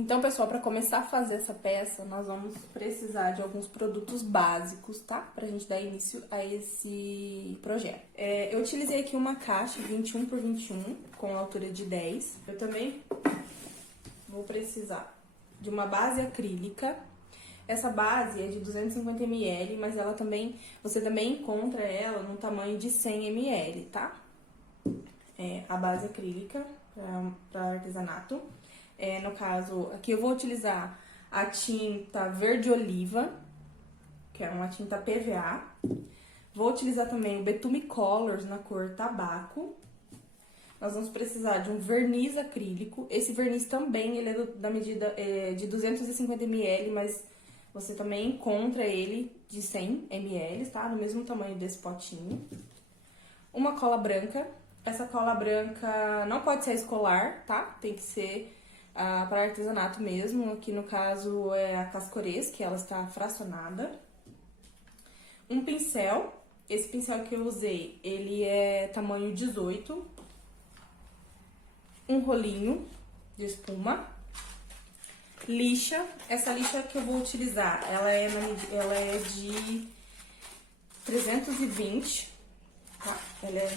Então, pessoal, para começar a fazer essa peça, nós vamos precisar de alguns produtos básicos, tá? Pra gente dar início a esse projeto. Eu utilizei aqui uma caixa 21 por 21, com altura de 10. Eu também vou precisar de uma base acrílica. Essa base é de 250 ml, mas você também encontra ela no tamanho de 100 ml, tá? A base acrílica para artesanato. No caso, aqui eu vou utilizar a tinta verde oliva, que é uma tinta PVA. Vou utilizar também o Betume Colors na cor tabaco. Nós vamos precisar de um verniz acrílico. Esse verniz também ele é da medida de 250 ml, mas você também encontra ele de 100 ml, tá? No mesmo tamanho desse potinho. Uma cola branca. Essa cola branca não pode ser escolar, tá? Tem que ser para artesanato mesmo. Aqui no caso é a Cascores, que ela está fracionada. Um pincel. Esse pincel que eu usei, ele é tamanho 18. Um rolinho de espuma. Lixa. Essa lixa que eu vou utilizar, ela é de 320. Tá?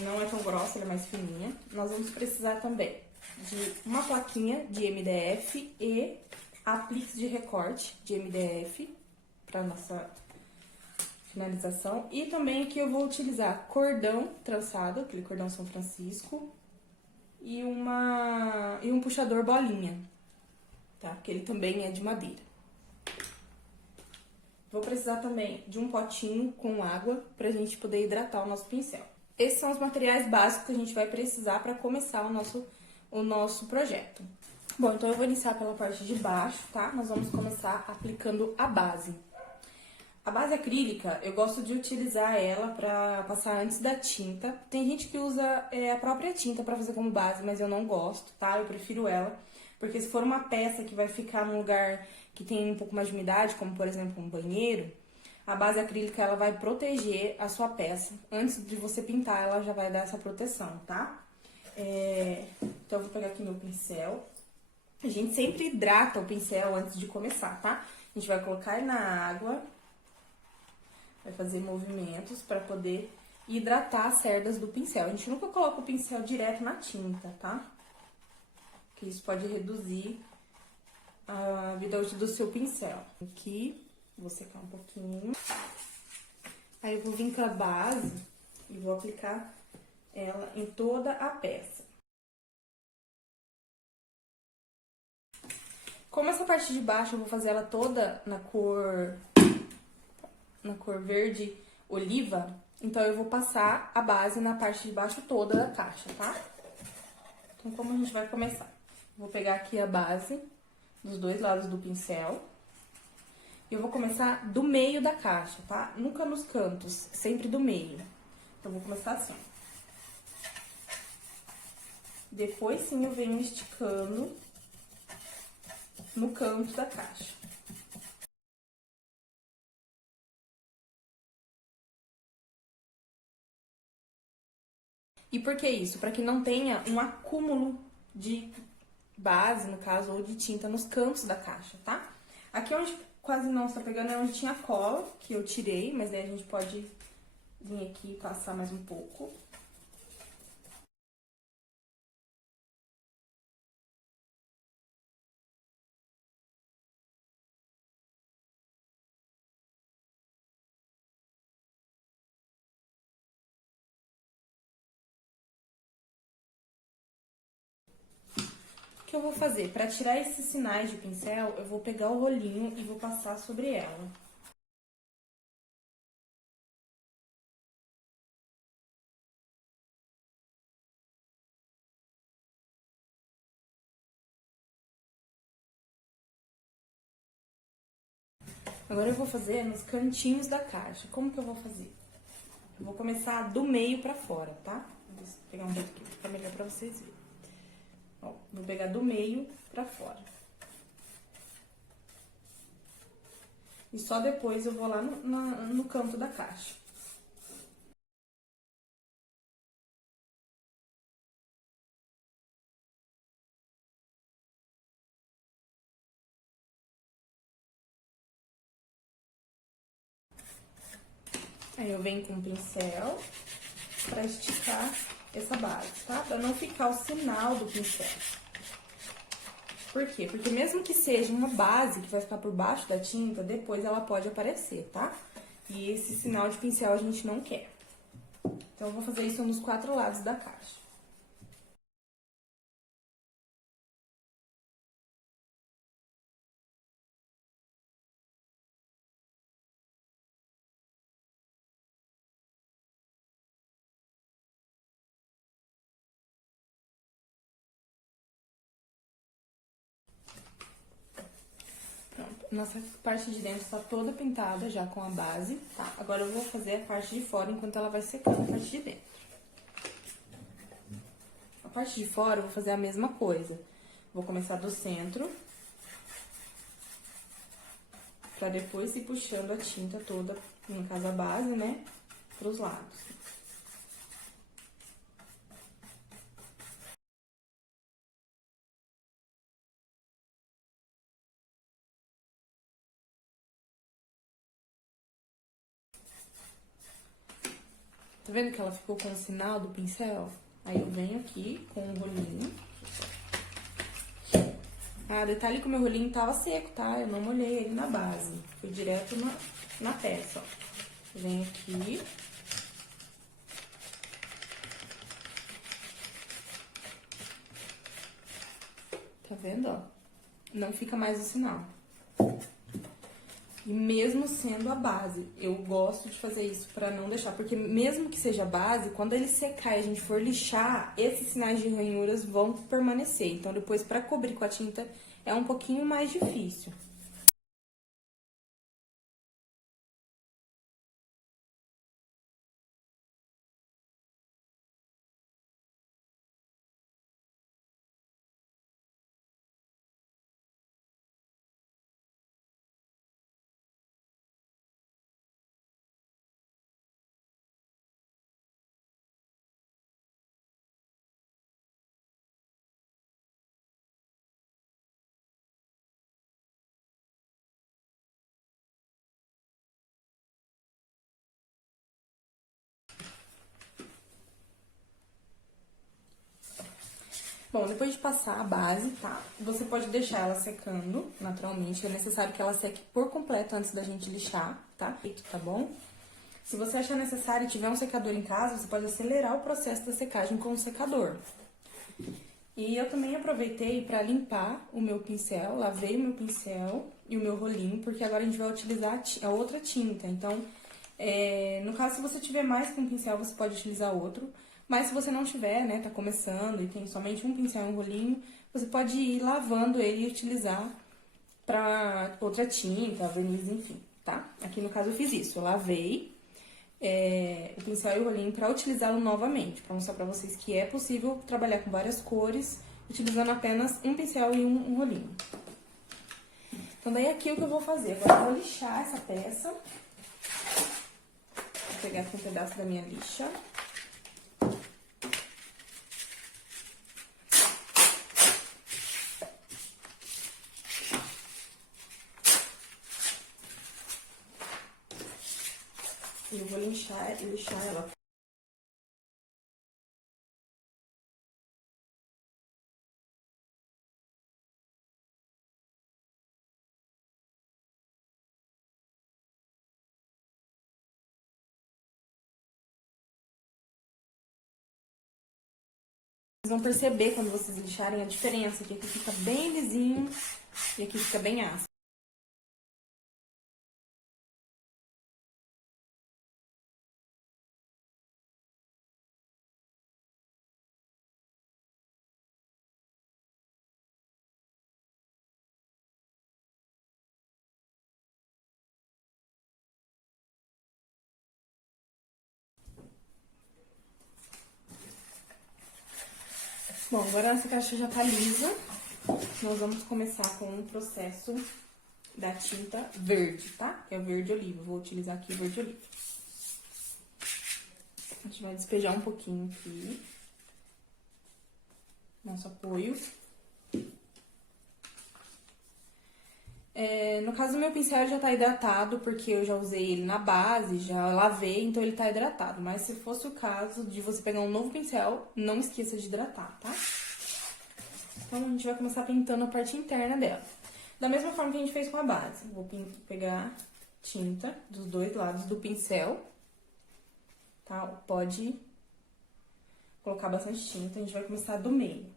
Não é tão grossa, ela é mais fininha. Nós vamos precisar também de uma plaquinha de MDF e apliques de recorte de MDF para nossa finalização. E também aqui eu vou utilizar cordão trançado, aquele cordão São Francisco, e um puxador bolinha, tá? Que ele também é de madeira. Vou precisar também de um potinho com água pra gente poder hidratar o nosso pincel. Esses são os materiais básicos que a gente vai precisar para começar o nosso projeto. Bom, então eu vou iniciar pela parte de baixo, tá? Nós vamos começar aplicando a base. A base acrílica, eu gosto de utilizar ela para passar antes da tinta. Tem gente que usa a própria tinta para fazer como base, mas eu não gosto, tá? Eu prefiro ela, porque se for uma peça que vai ficar num lugar que tem um pouco mais de umidade, como por exemplo um banheiro, a base acrílica ela vai proteger a sua peça. Antes de você pintar, ela já vai dar essa proteção, tá? Então, eu vou pegar aqui meu pincel. A gente sempre hidrata o pincel antes de começar, tá? A gente vai colocar ele na água, vai fazer movimentos para poder hidratar as cerdas do pincel. A gente nunca coloca o pincel direto na tinta, tá? Porque isso pode reduzir a vida útil do seu pincel. Aqui, vou secar um pouquinho. Aí eu vou vir com a base e vou aplicar ela em toda a peça. Como essa parte de baixo eu vou fazer ela toda na cor verde oliva, então eu vou passar a base na parte de baixo toda da caixa, tá? Então, como a gente vai começar? Vou pegar aqui a base dos dois lados do pincel. Eu vou começar do meio da caixa, tá? Nunca nos cantos, sempre do meio. Então, vou começar assim. Depois, sim, eu venho esticando no canto da caixa. E por que isso? Para que não tenha um acúmulo de base, no caso, ou de tinta nos cantos da caixa, tá? Aqui onde quase não está pegando é onde tinha cola, que eu tirei, mas aí a gente pode vir aqui e passar mais um pouco. O que eu vou fazer? Para tirar esses sinais de pincel, eu vou pegar o rolinho e vou passar sobre ela. Agora eu vou fazer nos cantinhos da caixa. Como que eu vou fazer? Eu vou começar do meio pra fora, tá? Vou pegar um jeito aqui, fica melhor pra vocês verem. Ó, vou pegar do meio pra fora. E só depois eu vou lá no canto da caixa. Aí eu venho com o pincel pra esticar essa base, tá? Pra não ficar o sinal do pincel. Por quê? Porque mesmo que seja uma base que vai ficar por baixo da tinta, depois ela pode aparecer, tá? E esse sinal de pincel a gente não quer. Então, eu vou fazer isso nos 4 lados da caixa. Pronto, nossa parte de dentro está toda pintada já com a base, tá? Agora eu vou fazer a parte de fora enquanto ela vai secando a parte de dentro. A parte de fora eu vou fazer a mesma coisa. Vou começar do centro, pra depois ir puxando a tinta toda, no caso a base, né, pros lados. Tá vendo que ela ficou com o sinal do pincel? Aí eu venho aqui com o rolinho. Ah, detalhe que o meu rolinho tava seco, tá? Eu não molhei ele na base. Fui direto na peça, ó. Venho aqui. Tá vendo, ó? Não fica mais o sinal. E mesmo sendo a base, eu gosto de fazer isso pra não deixar, porque mesmo que seja base, quando ele secar e a gente for lixar, esses sinais de ranhuras vão permanecer. Então, depois, pra cobrir com a tinta, é um pouquinho mais difícil. Bom, depois de passar a base, tá? Você pode deixar ela secando naturalmente. É necessário que ela seque por completo antes da gente lixar, tá? Tá bom? Se você achar necessário e tiver um secador em casa, você pode acelerar o processo da secagem com o secador. E eu também aproveitei para limpar o meu pincel, lavei o meu pincel e o meu rolinho, porque agora a gente vai utilizar a outra tinta. Então, no caso, se você tiver mais que um pincel, você pode utilizar outro. Mas se você não tiver, né, tá começando e tem somente um pincel e um rolinho, você pode ir lavando ele e utilizar pra outra tinta, verniz, enfim, tá? Aqui no caso eu fiz isso, eu lavei o pincel e o rolinho pra utilizá-lo novamente, pra mostrar pra vocês que é possível trabalhar com várias cores, utilizando apenas um pincel e um rolinho. Então, daí aqui o que eu vou fazer? Agora eu vou lixar essa peça. Vou pegar aqui um pedaço da minha lixa. E eu vou lixar ela. Vocês vão perceber quando vocês lixarem a diferença, que aqui fica bem lisinho e aqui fica bem ácido. Bom, agora essa caixa já tá lisa. Nós vamos começar com o processo da tinta verde, tá? Que é o verde oliva. Vou utilizar aqui o verde oliva. A gente vai despejar um pouquinho aqui. Nosso apoio. No caso, o meu pincel já tá hidratado, porque eu já usei ele na base, já lavei, então ele tá hidratado. Mas se fosse o caso de você pegar um novo pincel, não esqueça de hidratar, tá? Então, a gente vai começar pintando a parte interna dela. Da mesma forma que a gente fez com a base. Vou pegar tinta dos dois lados do pincel, tá? Pode colocar bastante tinta, a gente vai começar do meio.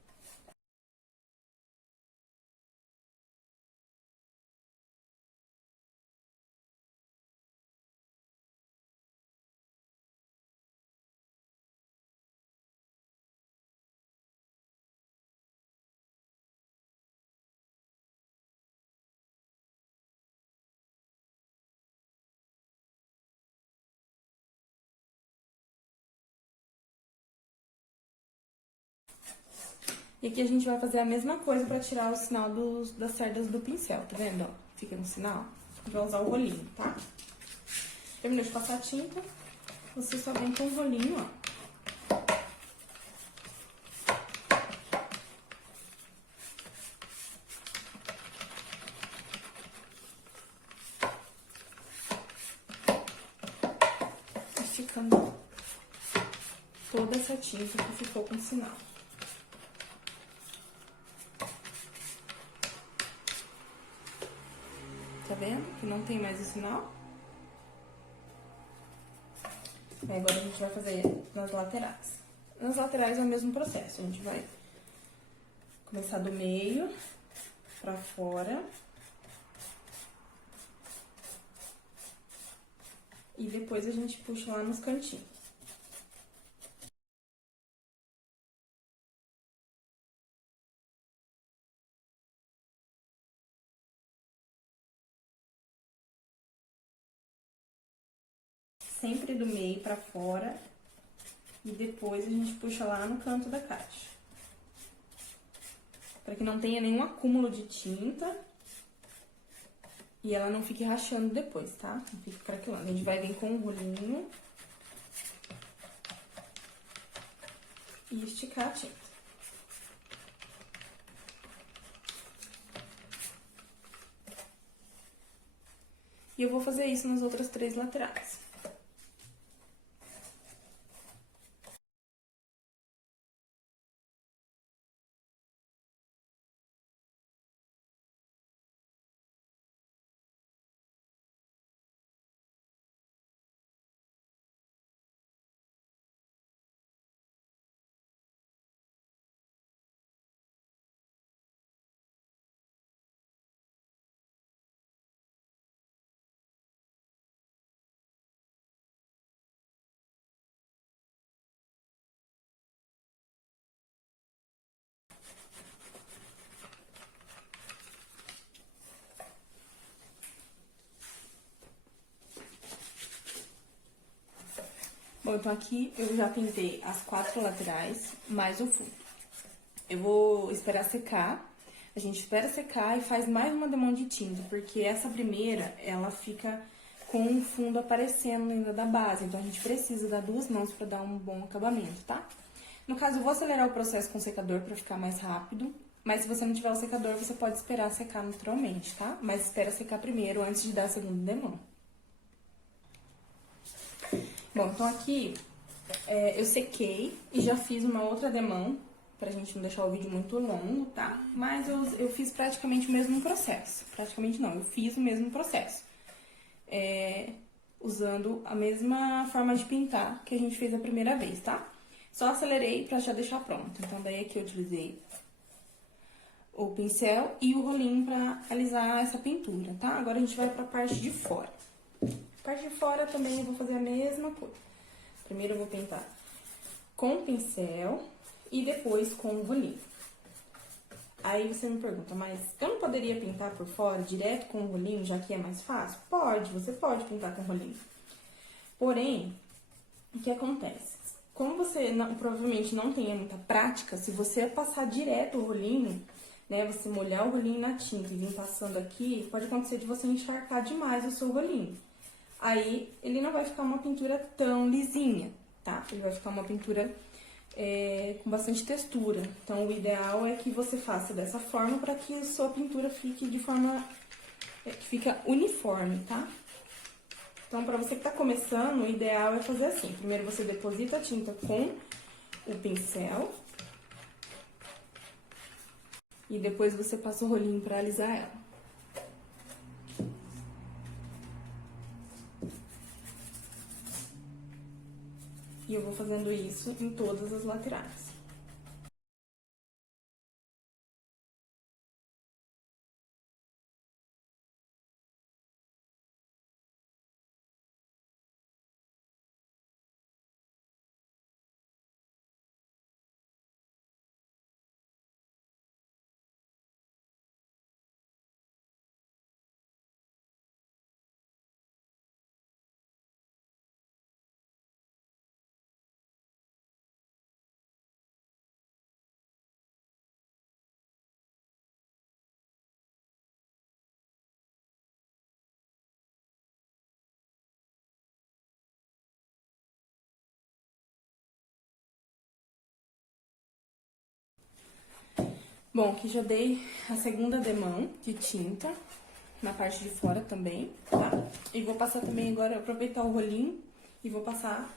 E aqui a gente vai fazer a mesma coisa pra tirar o sinal das cerdas do pincel, tá vendo? Ó, fica no sinal. Vai usar o rolinho, tá? Terminou de passar a tinta, você só vem com o rolinho, ó. Esticando toda essa tinta que ficou com sinal. Tá vendo? Que não tem mais o sinal. E agora a gente vai fazer nas laterais. Nas laterais é o mesmo processo. A gente vai começar do meio pra fora. E depois a gente puxa lá nos cantinhos. Sempre do meio pra fora. E depois a gente puxa lá no canto da caixa. Pra que não tenha nenhum acúmulo de tinta. E ela não fique rachando depois, tá? Não fique craquelando. A gente vai vir com o rolinho. E esticar a tinta. E eu vou fazer isso nas outras 3 laterais. Bom, então aqui eu já pintei as 4 laterais, mais o fundo. Eu vou esperar secar. A gente espera secar e faz mais uma demão de tinta, porque essa primeira, ela fica com o fundo aparecendo ainda da base. Então, a gente precisa dar 2 mãos pra dar um bom acabamento, tá? No caso, eu vou acelerar o processo com o secador pra ficar mais rápido. Mas se você não tiver o secador, você pode esperar secar naturalmente, tá? Mas espera secar primeiro, antes de dar a segunda demão. Bom, então aqui eu sequei e já fiz uma outra demão, pra gente não deixar o vídeo muito longo, tá? Mas eu fiz praticamente o mesmo processo. Praticamente não, eu fiz o mesmo processo. Usando a mesma forma de pintar que a gente fez a primeira vez, tá? Só acelerei pra já deixar pronto. Então, daí aqui eu utilizei o pincel e o rolinho pra alisar essa pintura, tá? Agora a gente vai pra parte de fora. Parte de fora também eu vou fazer a mesma coisa. Primeiro eu vou pintar com o pincel e depois com o rolinho. Aí você me pergunta, mas eu não poderia pintar por fora, direto com o rolinho, já que é mais fácil? Pode, você pode pintar com o rolinho. Porém, o que acontece? Como você provavelmente não tenha muita prática, se você passar direto o rolinho, né, você molhar o rolinho na tinta e vir passando aqui, pode acontecer de você encharcar demais o seu rolinho. Aí, ele não vai ficar uma pintura tão lisinha, tá? Ele vai ficar uma pintura com bastante textura. Então, o ideal é que você faça dessa forma para que a sua pintura fique de forma que fica uniforme, tá? Então, pra você que tá começando, o ideal é fazer assim. Primeiro você deposita a tinta com o pincel. E depois você passa o rolinho pra alisar ela. E eu vou fazendo isso em todas as laterais. Bom, aqui já dei a segunda demão de tinta, na parte de fora também, tá? E vou passar também agora, aproveitar o rolinho e vou passar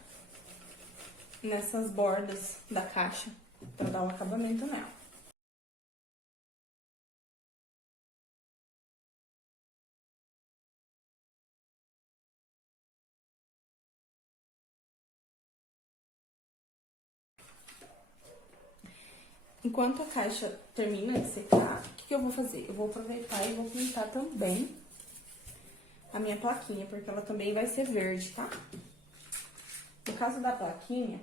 nessas bordas da caixa, pra dar o acabamento nela. Enquanto a caixa termina de secar, o que eu vou fazer? Eu vou aproveitar e vou pintar também a minha plaquinha, porque ela também vai ser verde, tá? No caso da plaquinha,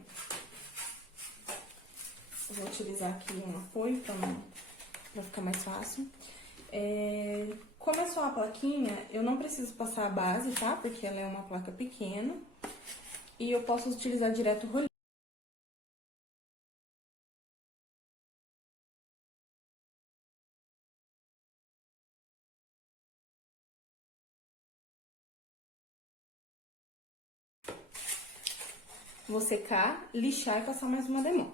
eu vou utilizar aqui um apoio pra ficar mais fácil. Como é só a plaquinha, eu não preciso passar a base, tá? Porque ela é uma placa pequena. E eu posso utilizar direto o rolinho. Vou secar, lixar e passar mais uma demão.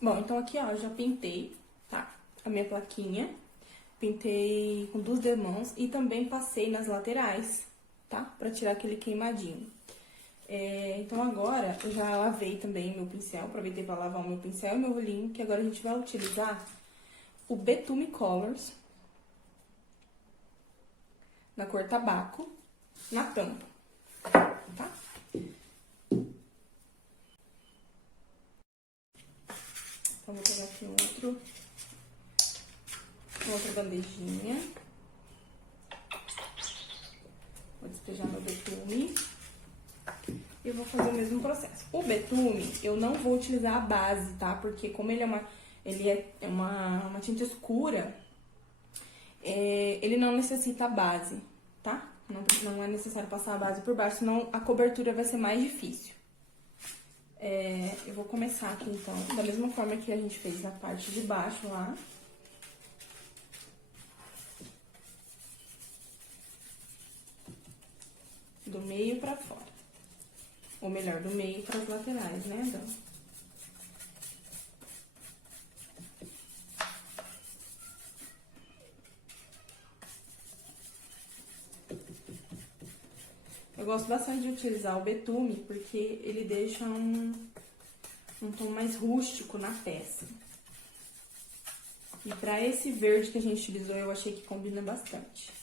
Bom, então aqui, ó, eu já pintei, tá? A minha plaquinha. Pintei com 2 demãos e também passei nas laterais, tá? Pra tirar aquele queimadinho. Então agora, eu já lavei também meu pincel, aproveitei pra lavar o meu pincel e meu rolinho, que agora a gente vai utilizar o Betume Colors, na cor tabaco, na tampa, tá? Então, vou pegar aqui outra bandejinha. Vou despejar meu betume. E vou fazer o mesmo processo. O betume, eu não vou utilizar a base, tá? Porque como ele é uma tinta escura, ele não necessita base, tá? Não é necessário passar a base por baixo, senão a cobertura vai ser mais difícil. Eu vou começar aqui, então, da mesma forma que a gente fez na parte de baixo lá. Do meio pra fora. Ou melhor, do meio para as laterais, né, Adão? Eu gosto bastante de utilizar o betume, porque ele deixa um tom mais rústico na peça. E pra esse verde que a gente utilizou, eu achei que combina bastante.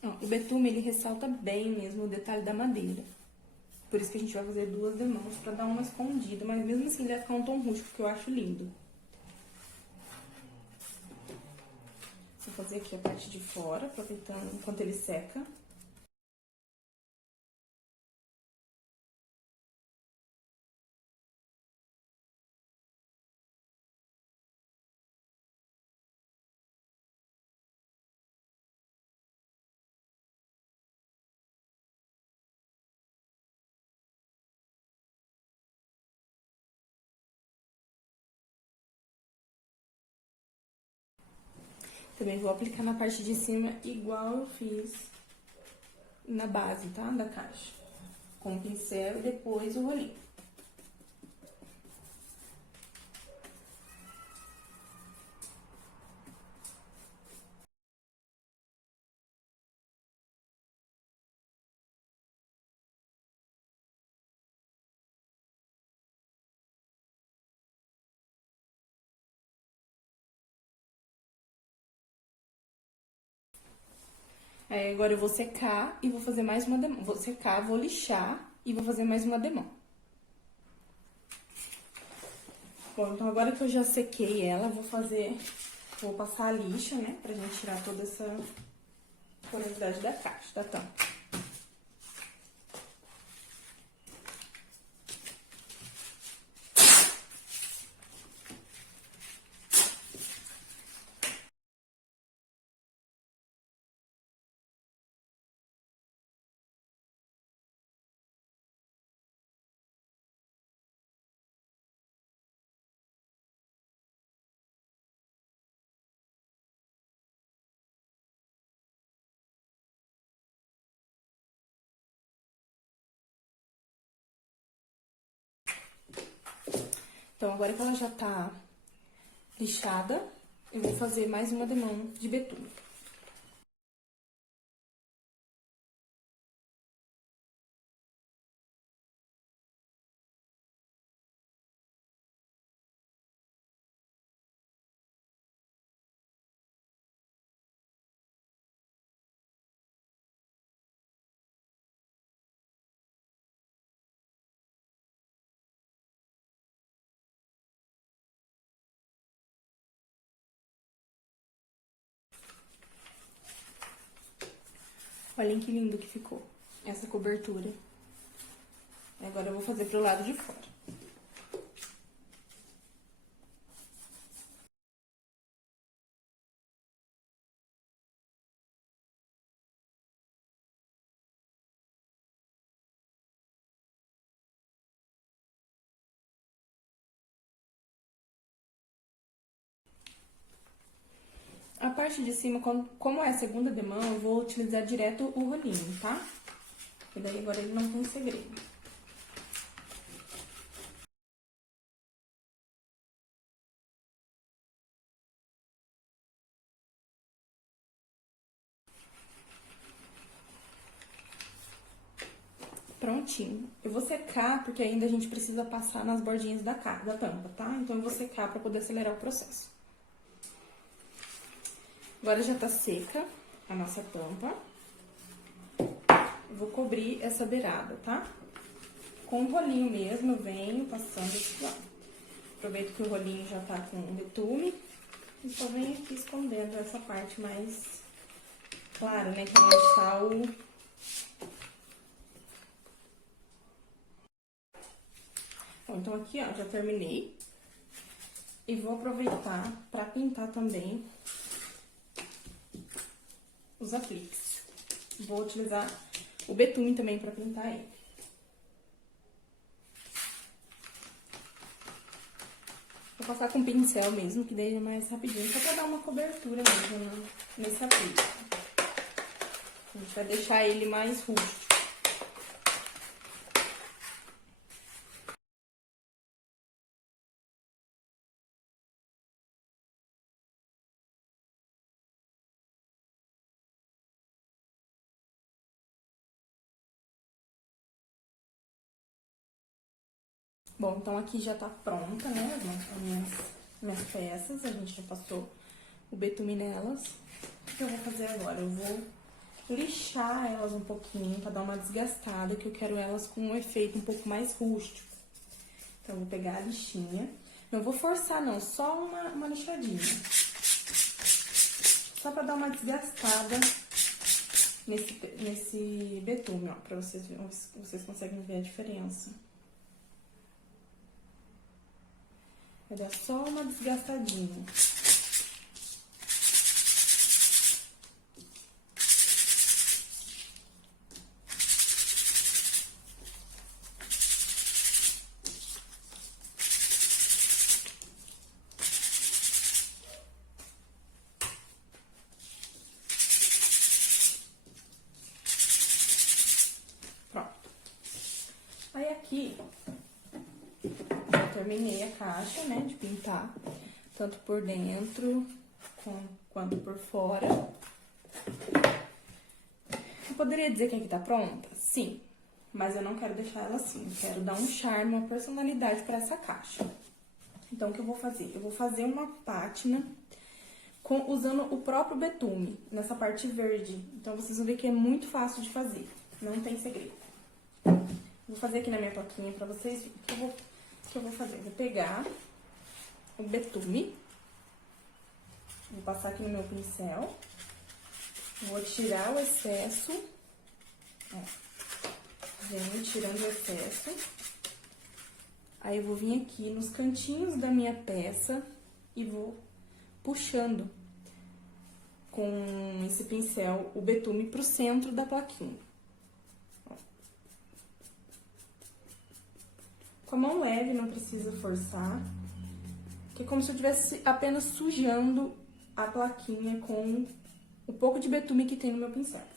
Ó, o betume, ele ressalta bem mesmo o detalhe da madeira. Por isso que a gente vai fazer 2 demãos pra dar uma escondida, mas mesmo assim ele vai ficar um tom rústico, que eu acho lindo. Vou fazer aqui a parte de fora, aproveitando enquanto ele seca. Também vou aplicar na parte de cima igual eu fiz na base, tá? Da caixa. Com o pincel e depois o rolinho. Aí agora eu vou secar e vou fazer mais uma demão. Vou secar, vou lixar e vou fazer mais uma demão. Bom, então agora que eu já sequei ela, vou passar a lixa, né? Pra gente tirar toda essa porosidade da caixa, da tampa. Então, agora que ela já tá lixada, eu vou fazer mais uma demão de betume. Olhem que lindo que ficou essa cobertura. Agora eu vou fazer pro lado de fora. A parte de cima, como é a segunda demão, eu vou utilizar direto o rolinho, tá? E daí agora ele não tem segredo. Prontinho. Eu vou secar, porque ainda a gente precisa passar nas bordinhas da tampa, tá? Então, eu vou secar pra poder acelerar o processo. Agora já tá seca a nossa tampa. Eu vou cobrir essa beirada, tá? Com o rolinho mesmo, eu venho passando esse lado. Aproveito que o rolinho já tá com betume e só venho aqui escondendo essa parte mais clara, né? Que é onde tá o... Bom, então aqui, ó, já terminei. E vou aproveitar pra pintar também os apliques. Vou utilizar o betume também pra pintar ele. Vou passar com pincel mesmo, que daí é mais rapidinho, só pra dar uma cobertura mesmo nesse aplique. A gente vai deixar ele mais rústico. Bom, então aqui já tá pronta, né, as minhas peças. A gente já passou o betume nelas. O que eu vou fazer agora? Eu vou lixar elas um pouquinho pra dar uma desgastada, que eu quero elas com um efeito um pouco mais rústico. Então, eu vou pegar a lixinha. Não vou forçar, não, só uma lixadinha. só pra dar uma desgastada nesse betume, ó, pra vocês verem, vocês conseguem ver a diferença. Vai dar só uma desgastadinha. Pronto. Aí aqui, já terminei a caixa, né, de pintar, tanto por dentro quanto por fora. Eu poderia dizer que aqui tá pronta? Sim, mas eu não quero deixar ela assim. Eu quero dar um charme, uma personalidade pra essa caixa. Então, o que eu vou fazer? Eu vou fazer uma pátina usando o próprio betume, nessa parte verde. Então, vocês vão ver que é muito fácil de fazer, não tem segredo. Vou fazer aqui na minha plaquinha pra vocês verem. O que eu vou fazer? Eu vou pegar o betume, vou passar aqui no meu pincel, vou tirar o excesso, ó, venho tirando o excesso, aí eu vou vir aqui nos cantinhos da minha peça e vou puxando com esse pincel o betume pro centro da plaquinha. Com a mão leve, não precisa forçar, que é como se eu estivesse apenas sujando a plaquinha com o pouco de betume que tem no meu pincel.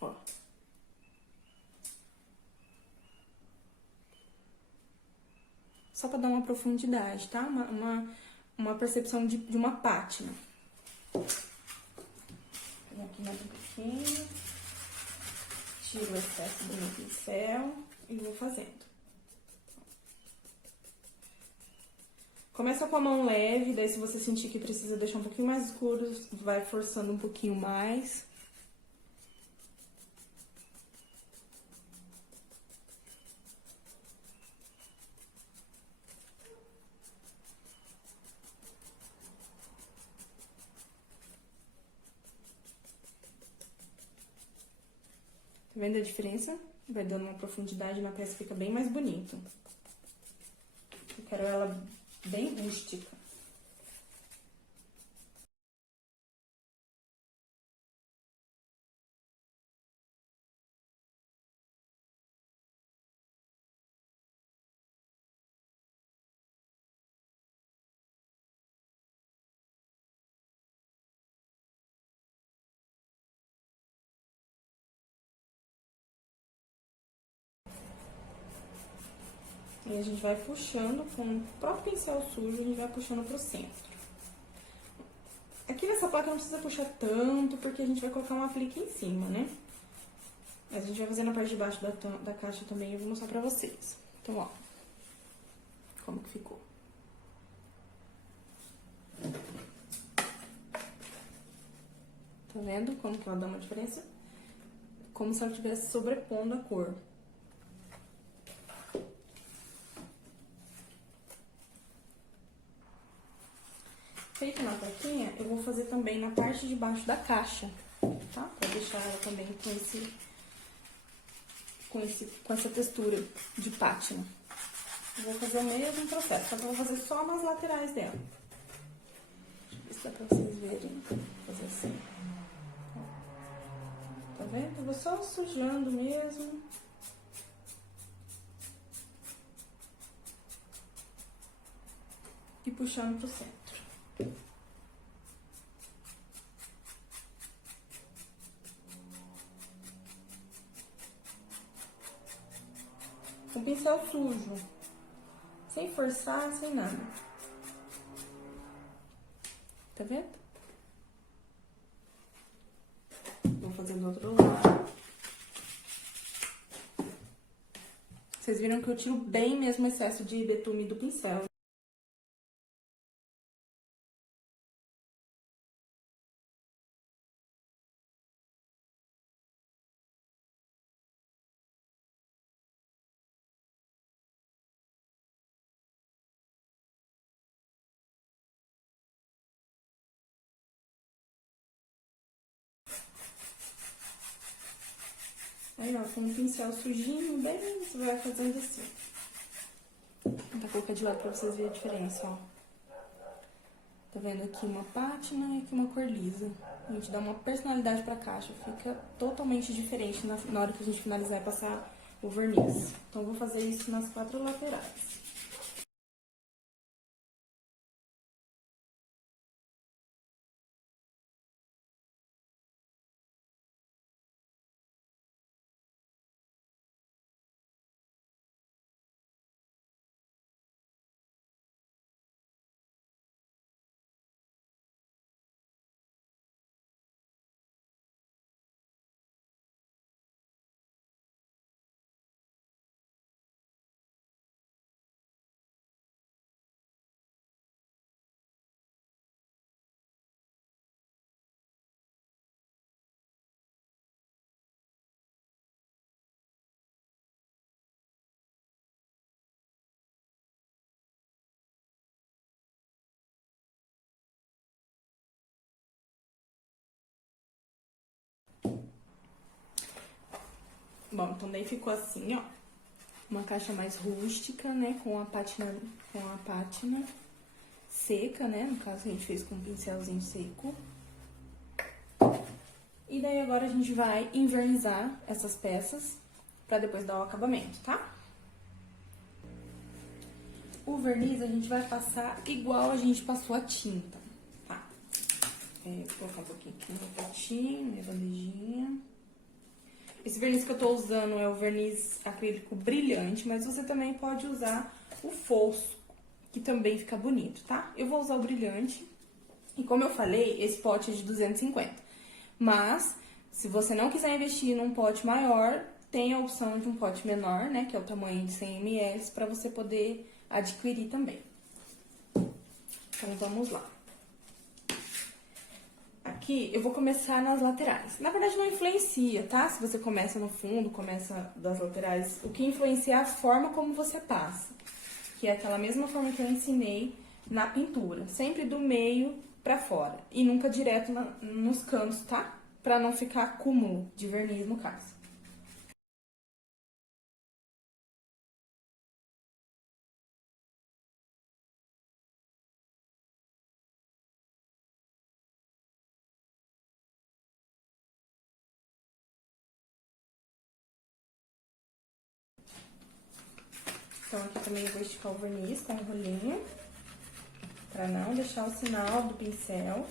Ó. Só pra dar uma profundidade, tá? Uma percepção de uma pátina. Vou aqui mais um pouquinho. Tiro o excesso do meu pincel e vou fazendo. Começa com a mão leve, daí se você sentir que precisa deixar um pouquinho mais escuro, vai forçando um pouquinho mais. Tá vendo a diferença? Vai dando uma profundidade na peça, fica bem mais bonito. Eu quero ela bem rústica. E a gente vai puxando com o próprio pincel sujo, a gente vai puxando pro centro. Aqui nessa placa não precisa puxar tanto, porque a gente vai colocar um aplique em cima, né? Mas a gente vai fazer na parte de baixo da caixa também, eu vou mostrar pra vocês. Então, ó, como que ficou. Tá vendo como que ela dá uma diferença? Como se ela estivesse sobrepondo a cor. Feito na plaquinha, eu vou fazer também na parte de baixo da caixa, tá? Pra deixar ela também com essa textura de pátina. Eu vou fazer o mesmo processo, só que eu vou fazer só nas laterais dela. Deixa eu ver se dá pra vocês verem. Vou fazer assim. Tá vendo? Eu vou só sujando mesmo. E puxando pro centro. Com pincel sujo. Sem forçar, sem nada. Tá vendo? Vou fazer do outro lado. Vocês viram que eu tiro bem mesmo o excesso de betume do pincel. Aí, ó, com um pincel sujinho, bem, você vai fazendo assim. Vou tentar colocar de lado pra vocês verem a diferença, ó. Tá vendo aqui uma pátina e aqui uma cor lisa. A gente dá uma personalidade pra caixa, fica totalmente diferente na hora que a gente finalizar e passar o verniz. Então, eu vou fazer isso nas 4 laterais. Bom, então daí ficou assim, ó. Uma caixa mais rústica, né? Com a pátina seca, né? No caso, a gente fez com um pincelzinho seco. E daí agora a gente vai invernizar essas peças pra depois dar o acabamento, tá? O verniz a gente vai passar igual a gente passou a tinta, tá? Vou colocar um pouquinho aqui no meu potinho, minha bandejinha. Esse verniz que eu tô usando é o verniz acrílico brilhante, mas você também pode usar o fosco, que também fica bonito, tá? Eu vou usar o brilhante, e como eu falei, esse pote é de 250. Mas, se você não quiser investir num pote maior, tem a opção de um pote menor, né, que é o tamanho de 100 ml, pra você poder adquirir também. Então, vamos lá. Aqui, eu vou começar nas laterais. Na verdade, não influencia, tá? Se você começa no fundo, começa das laterais. O que influencia é a forma como você passa. Que é aquela mesma forma que eu ensinei na pintura. Sempre do meio pra fora. E nunca direto nos cantos, tá? Pra não ficar acúmulo de verniz no caso. Então, aqui também eu vou esticar o verniz com o rolinho, pra não deixar o sinal do pincel.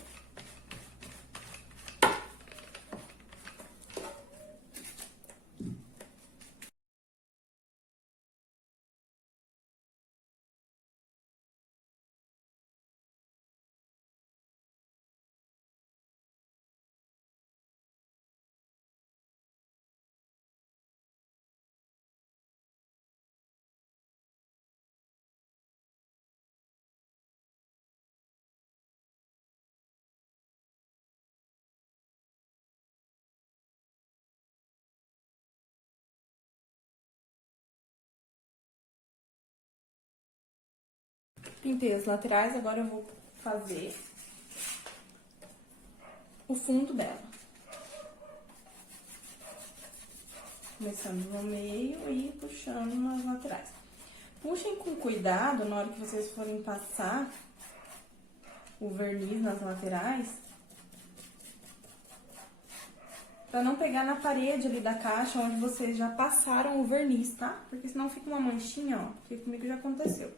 Pintei as laterais, agora eu vou fazer o fundo dela. Começando no meio e puxando nas laterais. Puxem com cuidado na hora que vocês forem passar o verniz nas laterais, pra não pegar na parede ali da caixa onde vocês já passaram o verniz, tá? Porque senão fica uma manchinha, ó, que comigo já aconteceu.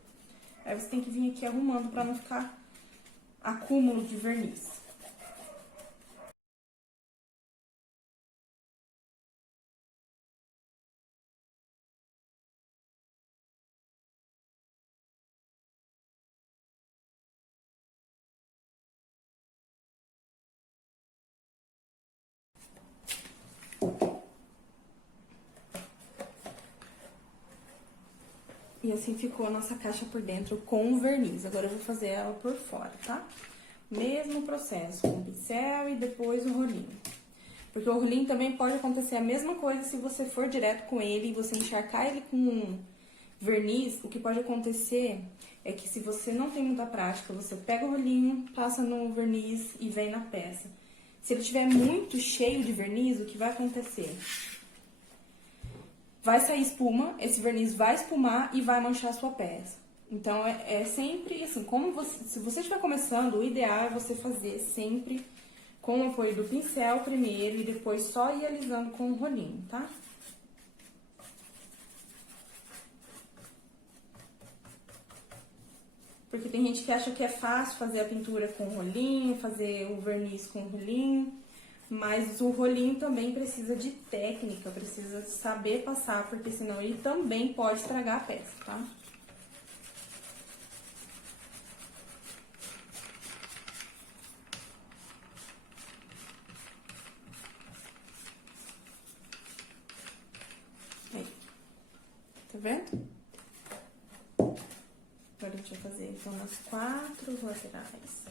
Aí você tem que vir aqui arrumando pra não ficar acúmulo de verniz. E assim ficou a nossa caixa por dentro com o verniz. Agora eu vou fazer ela por fora, tá? Mesmo processo, com o pincel e depois o rolinho. Porque o rolinho também pode acontecer a mesma coisa se você for direto com ele e você encharcar ele com verniz. O que pode acontecer é que se você não tem muita prática, você pega o rolinho, passa no verniz e vem na peça. Se ele estiver muito cheio de verniz, o que vai acontecer? vai sair espuma, esse verniz vai espumar e vai manchar a sua peça. Então, é sempre assim, se você estiver começando, o ideal é você fazer sempre com o apoio do pincel primeiro e depois só ir alisando com o rolinho, tá? Porque tem gente que acha que é fácil fazer a pintura com o rolinho, fazer o verniz com o rolinho, mas o rolinho também precisa de técnica, precisa saber passar, porque senão ele também pode estragar a peça, tá? Aí, tá vendo? Agora a gente vai fazer, então, nas 4 laterais.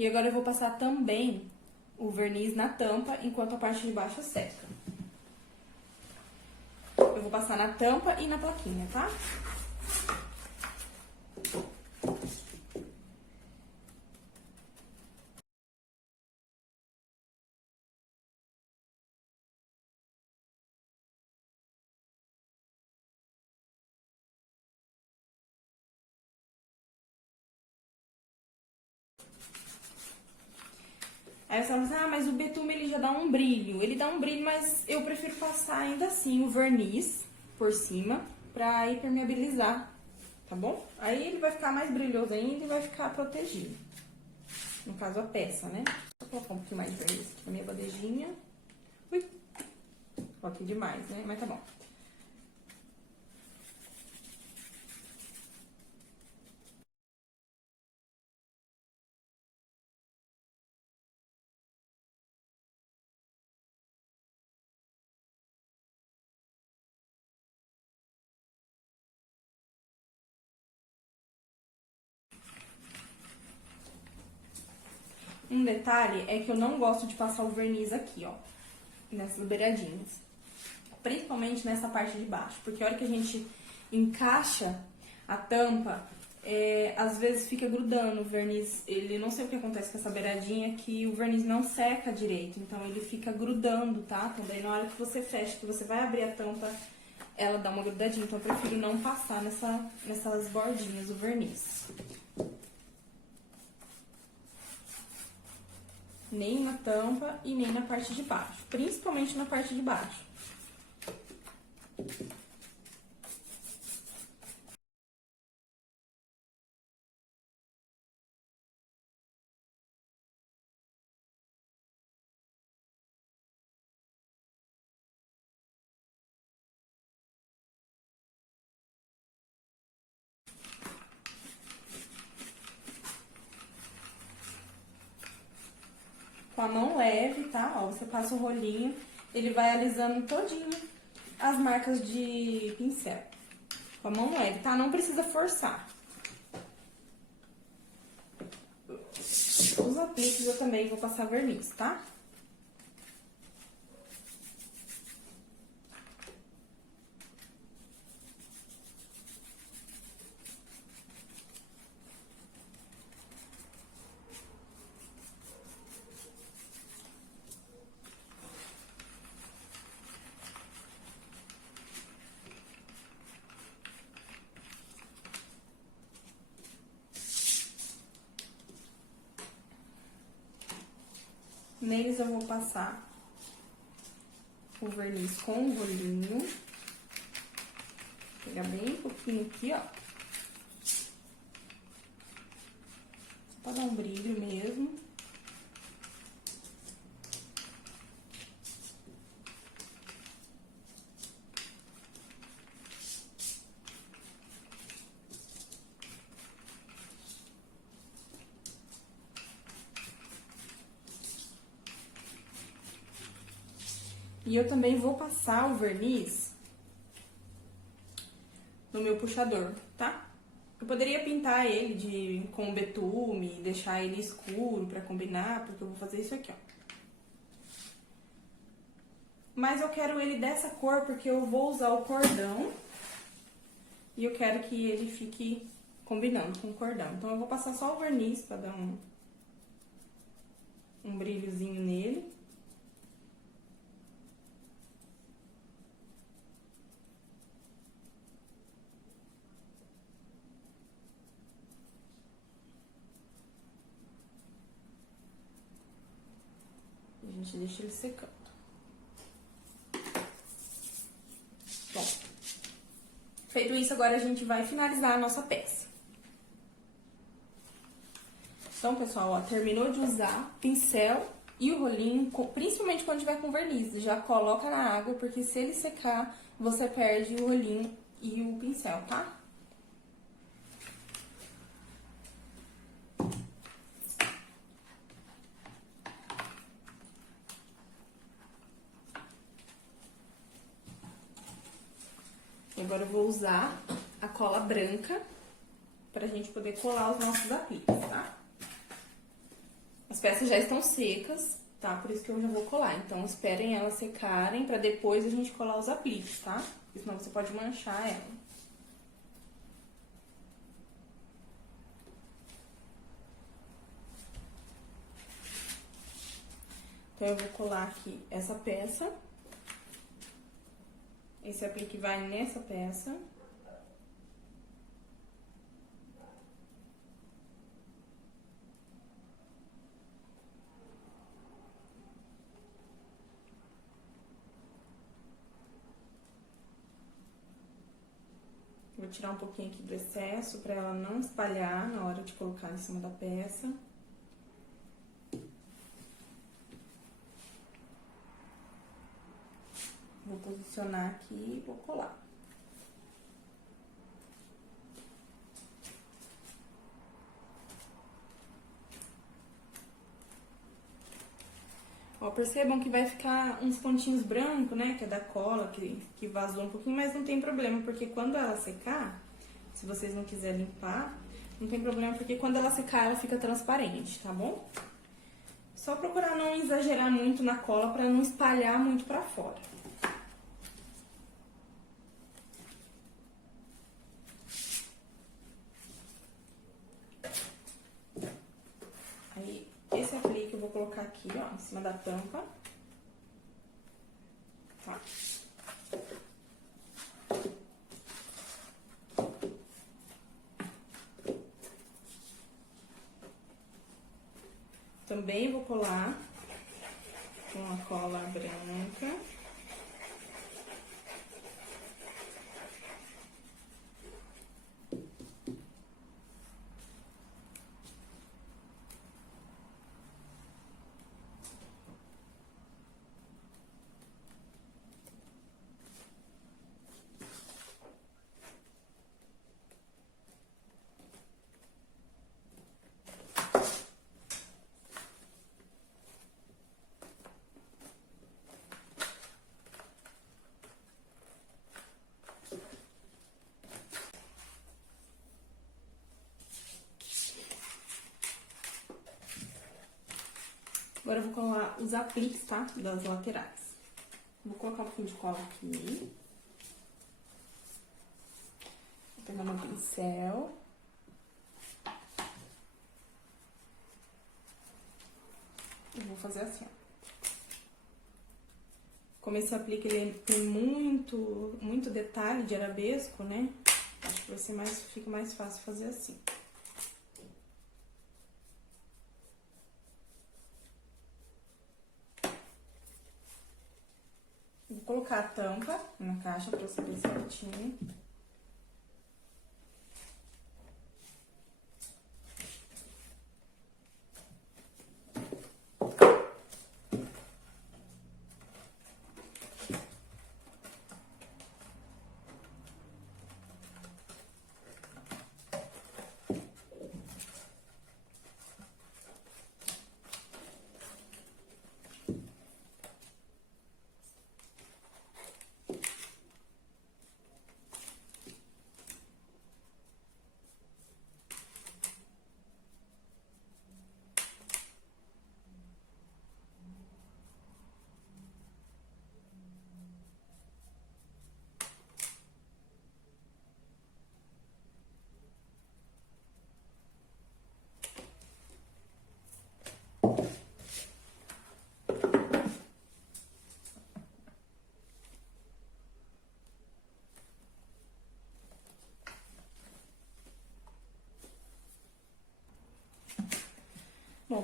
E agora eu vou passar também o verniz na tampa, enquanto a parte de baixo seca. Eu vou passar na tampa e na plaquinha, tá? Aí você fala assim, ah, mas o betume ele já dá um brilho. Ele dá um brilho, mas eu prefiro passar ainda assim o verniz por cima pra impermeabilizar, tá bom? Aí ele vai ficar mais brilhoso ainda e vai ficar protegido. No caso, a peça, né? Vou colocar um pouquinho mais de verniz aqui na minha bandejinha. Ui, coloquei demais, né? Mas tá bom. Um detalhe é que eu não gosto de passar o verniz aqui, ó, nessas beiradinhas. Principalmente nessa parte de baixo, porque a hora que a gente encaixa a tampa, às vezes fica grudando o verniz. Ele, não sei o que acontece com essa beiradinha, que o verniz não seca direito, então ele fica grudando, tá? Então daí na hora que você fecha, que você vai abrir a tampa, ela dá uma grudadinha, então eu prefiro não passar nessas bordinhas o verniz. Nem na tampa e nem na parte de baixo, principalmente na parte de baixo. Com a mão leve, tá? Ó, você passa o rolinho, ele vai alisando todinho as marcas de pincel. Com a mão leve, tá? Não precisa forçar. Os apliques eu também vou passar verniz, tá? Neles eu vou passar o verniz com o rolinho. Vou pegar bem pouquinho aqui, ó. Só pra dar um brilho mesmo. E eu também vou passar o verniz no meu puxador, tá? Eu poderia pintar ele com betume, deixar ele escuro pra combinar, porque eu vou fazer isso aqui, ó. Mas eu quero ele dessa cor porque eu vou usar o cordão e eu quero que ele fique combinando com o cordão. Então, eu vou passar só o verniz pra dar um brilhozinho nele. A gente deixa ele secando. Bom, feito isso, agora a gente vai finalizar a nossa peça. Então, pessoal, ó, terminou de usar o pincel e o rolinho, principalmente quando tiver com verniz, já coloca na água, porque se ele secar, você perde o rolinho e o pincel, tá? E agora eu vou usar a cola branca pra gente poder colar os nossos apliques, tá? As peças já estão secas, tá? Por isso que eu já vou colar. Então, esperem elas secarem pra depois a gente colar os apliques, tá? Porque senão você pode manchar ela. Então, eu vou colar aqui essa peça. Esse aplique vai nessa peça. Vou tirar um pouquinho aqui do excesso pra ela não espalhar na hora de colocar em cima da peça. Vou posicionar aqui e vou colar. Ó, percebam que vai ficar uns pontinhos brancos, né, que é da cola, que vazou um pouquinho, mas não tem problema, porque quando ela secar, se vocês não quiserem limpar, não tem problema, porque quando ela secar, ela fica transparente, tá bom? Só procurar não exagerar muito na cola pra não espalhar muito pra fora. Aí, esse aplique eu vou colocar aqui, ó, em cima da tampa. Tá? Também vou colar com a cola branca. Agora eu vou colar os apliques, tá? Das laterais. Vou colocar um pouquinho de cola aqui. Vou pegar meu pincel. E vou fazer assim, ó. Como esse aplique ele tem muito detalhe de arabesco, né? Acho que vai ser fica mais fácil fazer assim. Vou colocar a tampa na caixa pra saber certinho.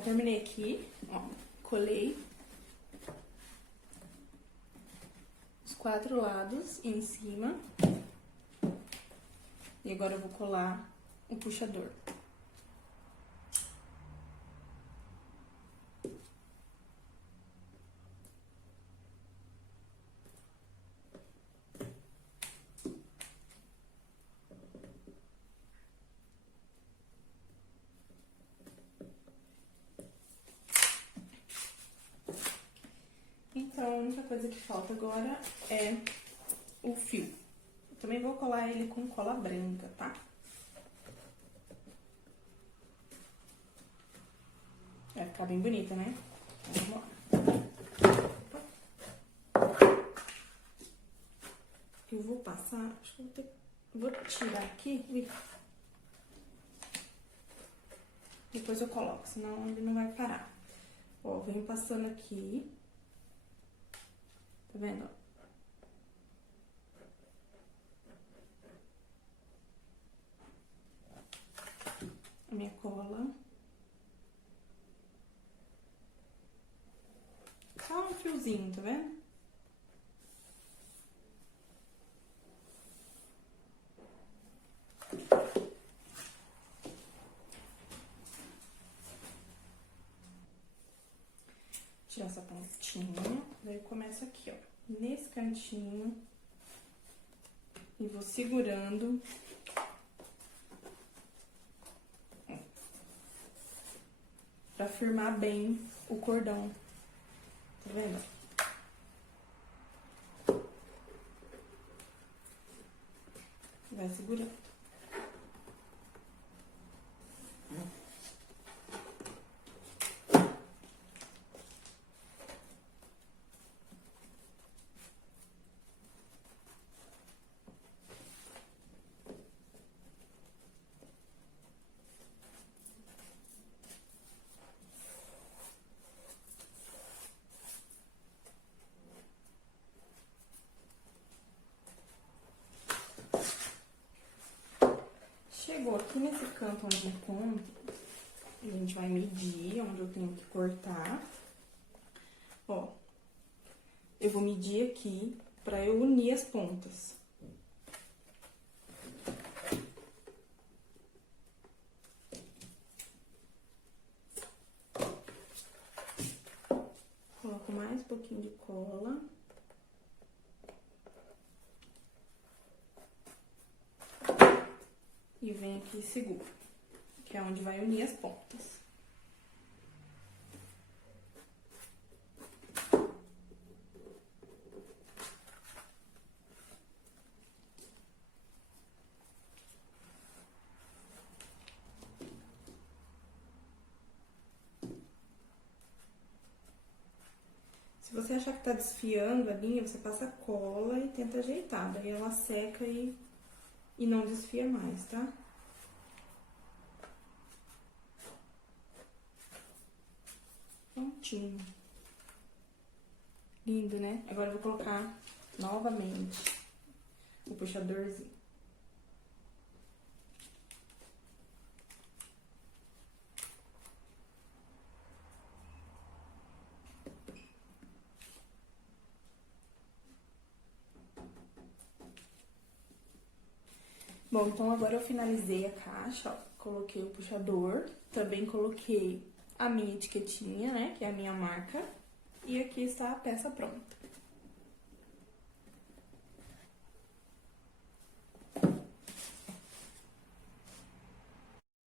terminei aqui, ó, colei os 4 lados em cima. E agora eu vou colar o puxador. Então, a única coisa que falta agora é o fio. Eu também vou colar ele com cola branca, tá? Vai ficar bem bonita, né? Então, vamos lá. Eu vou passar... Acho que vou tirar aqui. Ui. Depois eu coloco, senão ele não vai parar. Ó, venho passando aqui. Tá vendo? A minha cola. Só um fiozinho, tá vendo? Tirar essa pontinha, daí eu começo aqui, ó, nesse cantinho, e vou segurando, ó, pra firmar bem o cordão, tá vendo? Vai segurando. Chegou aqui nesse canto onde eu ponto, a gente vai medir onde eu tenho que cortar. Ó, eu vou medir aqui pra eu unir as pontas. Coloco mais um pouquinho de cola. E venho aqui e seguro, que é onde vai unir as pontas. Se você achar que tá desfiando a linha, você passa cola e tenta ajeitar, daí ela seca e não desfia mais, tá? Prontinho. Lindo, né? Agora eu vou colocar novamente o puxadorzinho. Bom, então agora eu finalizei a caixa, ó. Coloquei o puxador, também coloquei a minha etiquetinha, né, que é a minha marca. E aqui está a peça pronta.